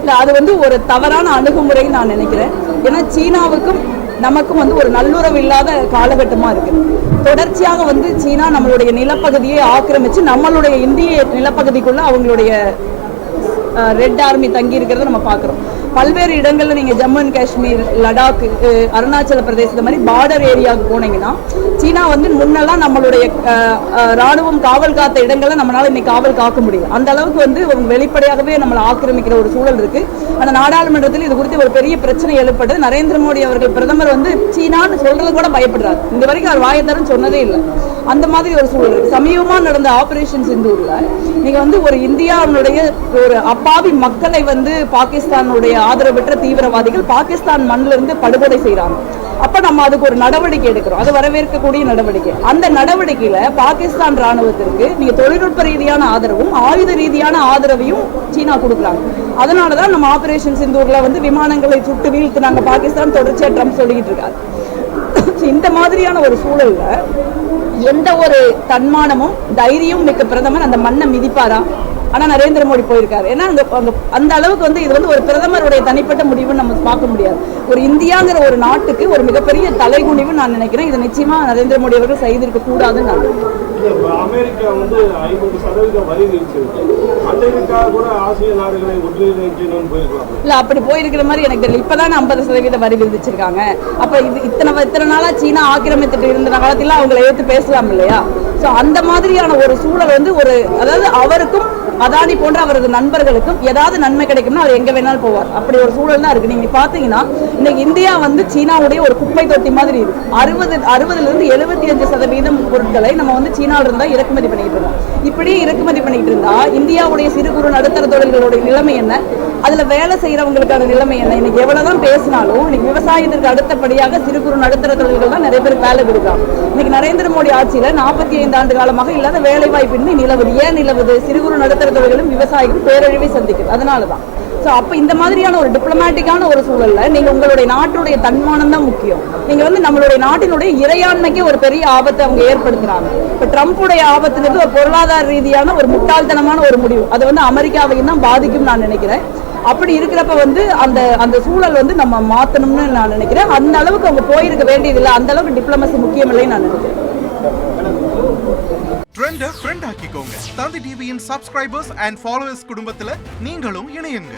இல்ல, அது வந்து ஒரு தவறான அணுகுமுறைன்னு நான் நினைக்கிறேன். ஏன்னா சீனாவுக்கும் நமக்கும் வந்து ஒரு நல்லுறவு இல்லாத காலகட்டமா இருக்கு. தொடர்ச்சியாக வந்து சீனா நம்மளுடைய நிலப்பகுதியை ஆக்கிரமிச்சு நம்மளுடைய இந்திய நிலப்பகுதிக்குள்ள அவங்களுடைய ரெட் ஆர்மி தங்கி இருக்கிறத நம்ம பார்க்குறோம். பல்வேறு இடங்கள்ல நீங்க ஜம்மு அண்ட் காஷ்மீர், லடாக், அருணாச்சல பிரதேச இந்த மாதிரி பார்டர் ஏரியாவுக்கு போனீங்கன்னா சீனா வந்து முன்னெல்லாம் நம்மளுடைய ராணுவம் காவல் காத்த இடங்கள்ல நம்மளால இன்னைக்கு காவல் காக்க முடியும். அந்த அளவுக்கு வந்து வெளிப்படையாகவே நம்மளை ஆக்கிரமிக்கிற ஒரு சூழல் இருக்கு. அந்த நாடாளுமன்றத்தில் இது குறித்து ஒரு பெரிய பிரச்சனை எழுப்பட்டது. நரேந்திர மோடி அவர்கள் பிரதமர் வந்து சீனான்னு சொல்றது கூட பயப்படுறாரு. இந்த வரைக்கும் அவர் வாயத்தரன்னு சொன்னதே இல்லை. அந்த மாதிரி ஒரு சூழல் இருக்கு. சமீபமா நடந்த ஆபரேஷன் சிந்தூர்ல நீங்க வந்து ஒரு இந்தியாவுடைய ஒரு அப்பாவி மக்களை வந்து பாகிஸ்தானுடைய ஆதரவற்ற தீவிரவாதிகள் பாகிஸ்தான் மண்ணில இருந்து படுகொலை செய்யறாங்க. அப்ப நம்ம அதுக்கு ஒரு நடவடிக்கை எடுக்கிறோம். அது வரவேற்கக்கூடிய நடவடிக்கை. அந்த நடவடிக்கையில பாகிஸ்தான் ராணுவத்திற்கு நீங்க தொழில்நுட்ப ரீதியான ஆதரவும் ஆயுத ரீதியான ஆதரவையும் சீனா கொடுக்குறாங்க. அதனாலதான் நம்ம ஆபரேஷன் சிந்தூர்ல வந்து விமானங்களை சுட்டு வீழ்த்தினாங்க பாகிஸ்தான் தொடர்ச்சியா ட்ரம்ப் சொல்லிட்டு இருக்காரு. இந்த மாதிரியான ஒரு சூழல்ல எந்த ஒரு தன்மானமும் தைரியம் மிக்க பிரதமர் அந்த மண்ணை மிதிப்பாரா? ஆனா நரேந்திர மோடி போயிருக்காரு. ஏன்னா அந்த அளவுக்கு வந்து இது வந்து ஒரு பிரதமருடைய தனிப்பட்ட முடிவுன்னு நம்ம பார்க்க முடியாது. ஒரு இந்தியாங்கிற ஒரு நாட்டுக்கு ஒரு மிகப்பெரிய தலைகுனிவு நான் நினைக்கிறேன். இதை நிச்சயமா நரேந்திர மோடி அவர்கள் செய்திருக்க கூடாதுன்னு நான் அமெரிக்கா வந்து 50% வரி விதிச்சிருக்கு. அமெரிக்கா கூட ஆசிய நாடுகளை ஒன்றிணைக்கணும்னு போயிருக்காங்க. இல்ல, அப்படி போயிருக்கிற மாதிரி எனக்கு தெரியல. இப்பதான் 50% வரி விதிச்சிருக்காங்க. அப்ப இது இத்தனை நாளா சீனா ஆக்கிரமித்துட்டு இருந்த காலத்துல அவங்களை ஏற்று பேசலாம் இல்லையா? சோ அந்த மாதிரியான ஒரு சூழல் வந்து ஒரு அதாவது அவருக்கும் அதானி போன்ற அவரது நண்பர்களுக்கும் ஏதாவது நன்மை கிடைக்கும்னா அவர் எங்க வேணாலும் போவார். அப்படி ஒரு சூழல் தான் இருக்கு. நீங்க பாத்தீங்கன்னா இன்னைக்கு இந்தியா வந்து சீனாவுடைய ஒரு குப்பை தொட்டி மாதிரி இருக்கு. 60% 75% பொருட்களை நம்ம வந்து சீனாவில இருந்தா இறக்குமதி பண்ணிட்டு இருக்கோம். இப்படி இறக்குமதி பண்ணிட்டு இருந்தா இந்தியாவுடைய சிறு குறு நடுத்தர தொழில்களுடைய நிலைமை என்ன? அதுல வேலை செய்யறவங்களுக்கான நிலைமை என்ன? இன்னைக்கு எவ்வளவுதான் பேசினாலும் இன்னைக்கு விவசாயத்திற்கு அடுத்தபடியாக சிறு குறு நடுத்தர தொழில்கள் தான் நிறைய பேருக்கு வேலை கொடுக்கலாம். இன்னைக்கு நரேந்திர மோடி ஆட்சியில 45 ஆண்டு காலமாக இல்லாத வேலை வாய்ப்பின்மை நிலவுது. ஏன் நிலவுது? சிறு குறு நடுத்தர தொழில்களும் விவசாயிகளும் பேரழிவை சந்திக்குது. அதனாலதான். அப்ப இந்த மாதிரியான ஒரு டிப்ளமேட்டிக்கான ஒரு சூழல்ல நீங்க உங்களுடைய நாட்டுடைய தன்மானம் தான் முக்கியம். நீங்க வந்து நம்மளுடைய நாட்டினுடைய இறையாண்மைக்கு ஒரு பெரிய ஆபத்தை அவங்க ஏற்படுத்துறாங்க. இப்ப ட்ரம்புடைய ஆபத்துங்கிறது ஒரு பொருளாதார ரீதியான ஒரு முட்டாள்தனமான ஒரு முடிவு. அது வந்து அமெரிக்காவையும் தான் பாதிக்கும் நான் நினைக்கிறேன். அப்படி இருக்கிறப்ப வந்து அந்த சூழல் வந்து நம்ம மாத்தணும்னு நான் நினைக்கிறேன். அந்த அளவுக்கு அவங்க போயிருக்க வேண்டியதில்லை. அந்த அளவுக்கு டிப்ளமசி முக்கியம் இல்லைன்னு நான் நினைக்கிறேன். ட்ரெண்ட ஃப்ரெண்ட் ஆக்கிக்கோங்க. தந்தி டிவியின் சப்ஸ்கிரைபர்ஸ் அண்ட் ஃபாலோவர்ஸ் குடும்பத்துல நீங்களும் இணையுங்க.